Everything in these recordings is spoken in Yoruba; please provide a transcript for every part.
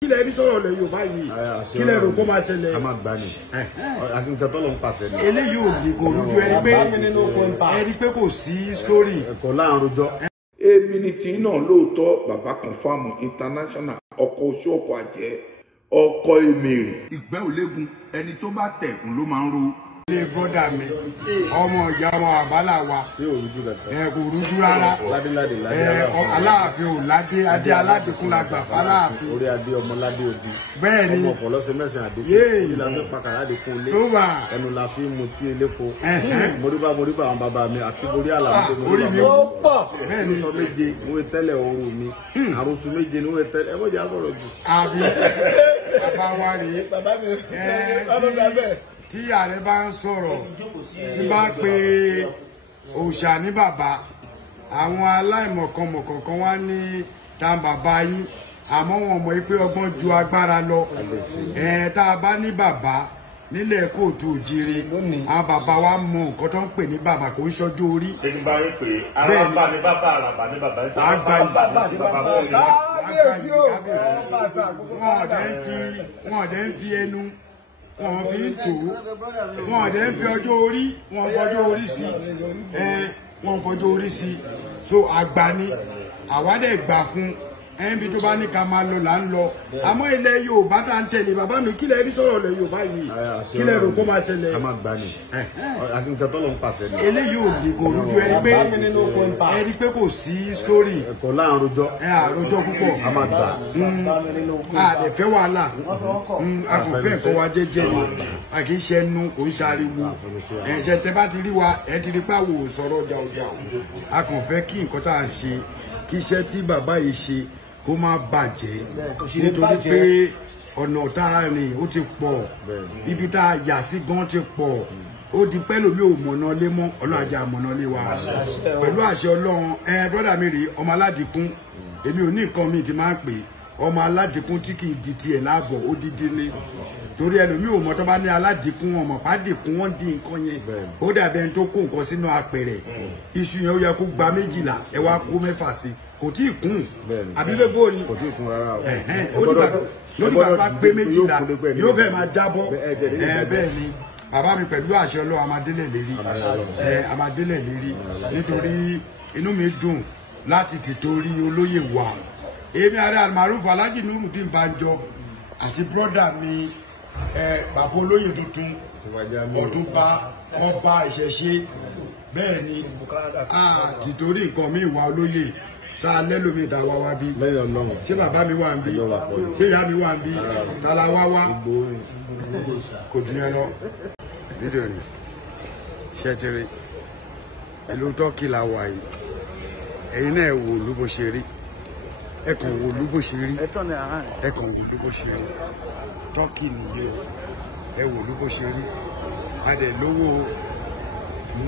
kí lẹ rí sọ̀rọ̀ lẹ Yorùbá yìí kí lẹ rò kó máa ṣẹlẹ̀ a máa gbà ní àti nǹkan tó lọ ń pàṣẹ ni eléyìí ò lè kò rújú ẹni pé kò sí story ẹ̀kọ́ láàrin rojọ́. èmi ni tí náà lóòótọ́ bàbá Confirm International ọkọ̀ oṣù ọkọ̀ àjẹ́ ọkọ̀ èmèrè. ìgbẹ́ ò léegun ẹni tó bá tẹ̀ ń ló máa ń ro. ilé bọ́dà mi ọmọ ìyá ọmọ àbálà wa kò rújú rárá aláàfin ò ládé adé aládékún la gbà fáláàfin orí adé ọmọ ládé òdi bẹ́ẹ̀ ni ọmọ ọ̀pọ̀lọ́sẹ̀ mẹ́sàn-án àdékún ìlànà pàkàrà àdékún ilé ẹnu la fi mu tí elépo moríbá àwọn bàbá mi àṣìborí àlàmú tó orí mi ó pọ̀ bẹ́ẹ̀ ni sọ méje níwé tẹ́lẹ̀ ooru mi àrùsù méje níwé tẹ́lẹ̀ ẹ mọ̀jà sọ̀rọ̀ jù. àbí bàbá wa rèé tí ààrẹ bá ń sọ̀rọ̀ tí bá pe òòṣà ní bàbá àwọn aláìmọ̀kànmọ̀kàn wá ní ta bàbá yín àmọ́ wọn mọ̀ pé ọgbọ́n ju agbára lọ tá a bá ní bàbá nílẹ̀ kóòtù òjìrì àwọn bàbá wa mọ nǹkan tó ń pè ní bàbá kò ń ṣọjọ́ orí. ṣé ní báyìí pé arábà ní bàbá àràbà ní bàbá ní bàbá kábíyèsí wọn ọ̀dẹ́ ń fi ẹnu wọn fi ń tò wọn ọ̀dẹ́ ń fi ọjọ́ orí wọn fọjọ́ orí sí wọn fọjọ́ orí sí so àgbà ni àwádẹ́ gbà fún ẹnbi tó bá ní ká máa lọ là ń lọ àmọ́ ilẹ̀ Yorùbá tá ń tẹ̀lé bàbá mi kí lẹ rí sọ̀rọ̀ lẹ Yorùbá yìí kí lẹ rò kó máa ṣẹlẹ̀. a máa gbà ní àti nǹkan tó lọ ń pàṣẹ ni. eléyìí ò lè kò rújú ẹni pé kò sí story ẹ̀kọ́ láàrin rojọ́. àròjọ púpọ̀ a máa gbà. àdẹ̀fẹ́ wàhálà akọ̀fẹ́ nǹkan wa jẹ́jẹ́ ni a kì í ṣe ẹnu kò ń ṣariwo ẹ̀ṣẹ̀ tẹ bá ti rí wa ẹ ti rí pàwò sọ̀rọ̀ jàùjàù akọ̀fẹ́ kí nǹkan tá à ń ṣe kí iṣẹ́ tí bàbá yìí ṣe kó má bàjẹ́ nítorí pé ọ̀nà tá a rìn ó ti pọ̀ ibi tá a yà sí gan ti pọ̀ ó di pẹ́lòmí ò mọ̀nà lé mọ́ ọlọ́run ajá mọ̀nà lé wa pẹ̀lú àṣẹ ọlọ́run brọ́dà mi rèé ọmọ aládìkún èmi ò ní nǹkan mi ti máa ń pè ọmọ aládìkún tí kì í di tiẹ̀ láàbọ̀ ó dídí ní torí ẹlòmí ò mọ̀ tó bá ní aládìkún ọmọ pàdìkún wọ́n dín nǹkan yẹn ó dàbí ẹni tó kó nǹkan sínú apẹ̀rẹ̀ iṣu yẹn ó yẹ kó gba 12 ẹ wá kó 6 sí kò tí ì kún àbí bẹ́ẹ̀ bó ni kò tí ì kún rárá o lórí bàbá pé 12 yóò fẹ́ máa jábọ́ bẹ́ẹ̀ ni bàbá mi pẹ̀lú àṣẹ ọlọ́run amadélẹ̀ lérí nítorí inú mi dùn láti tìtorí olóyè wa èmi ààrẹ almaruf alhaji nurudeen banjo àti brọ́dà mi bàbá olóyè tuntun ọ̀túnba ọba ìṣẹ̀ṣe bẹ́ẹ̀ ni tìtorí nǹkan mi ìwà olóyè sáà lẹ́lòmí ìdáwà wá bí ṣé bàbá mi wà ń bí ṣé ìyá mi wà ń bí tààlà wá kò jù yẹn lọ fídíò ni ṣẹ́tìrì ìlú tọ́kì la wà yìí ẹ̀yin náà wò ló bó ṣe rí ẹ̀kàn wò ló bó ṣe rí ẹ̀kàn wò ló bó ṣe rí tọ́kì nìyẹn ẹ wò ló bó ṣe rí adẹ̀ lówó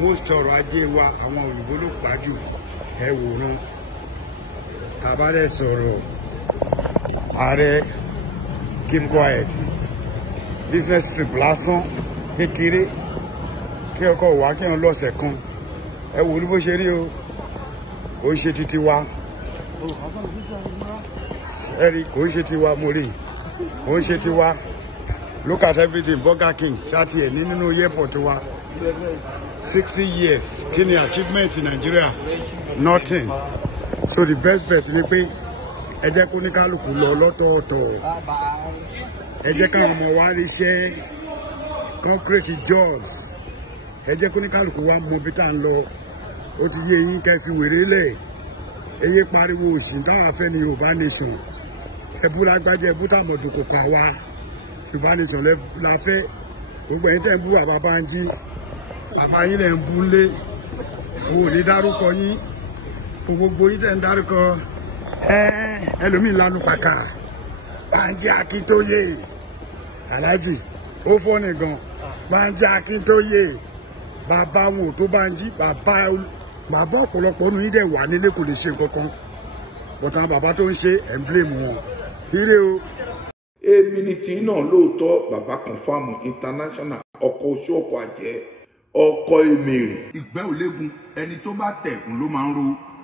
most ọrọ̀ ajé wa àwọn òyìnbó ló pàjù ẹ wòran tàbádẹ́ sọ̀rọ̀ ààrẹ keep quiet business trip lásán kékeré kí ọkọ wá kí wọn lọ́sẹ̀ kan ẹ wò ní bó ṣe rí o kò ń ṣe títí wa ẹ rí kò ń ṣe tiwa mo rí kò ń ṣe tiwa look at everything Burger King ṣáàtì ẹ̀ nínú airport wa 60 years kí ni achievement in Nigeria nothing. So the best bet ni pé ẹ jẹ́ kó ní kálukú lọ lọ́tọ̀ọ̀tọ̀ ẹ jẹ́ káwọn ọmọ wa ríṣẹ́ concrete jobs ẹ jẹ́ kó ní kálukú wa mọ bí tá à ń lọ ó ti yé yín kẹ́ fi wèrè lẹ̀ eye pariwo òsì táwọn afẹ́ ni Yorùbá nation ẹbú lágbájá ẹbú tàmọ̀dù kò kà wá Yorùbá nation la fẹ́ gbogbo ẹ̀yin tẹ́ ń bú bàbá Bánjí bàbá yín lẹ̀ ń bú lé àwọn ò ní dárúkọ yín gbogbo yìí tẹ̀ ń dárúkọ ẹlòmíì lanu pàkà Bánjí Akíntóyè aláàjì ó fọ́nì gan Bánjí Akíntóyè bàbá wọn ò tó Bánjí bàbá ọ̀pọ̀lọpọ̀ ọ̀nù yìí dẹ̀ wà nílé kò lè ṣe nǹkan kan bọ̀tàn bàbá tó ń ṣe emblem wọn ire o. èmi ni tí náà lóòótọ́ bàbá Confirm International ọkọ̀ oṣù ọkọ̀ àjẹ́ ọkọ̀ èmèrè. ìgbẹ́ ò léegun ẹni tó bá tẹ̀ ń ló máa ń ro.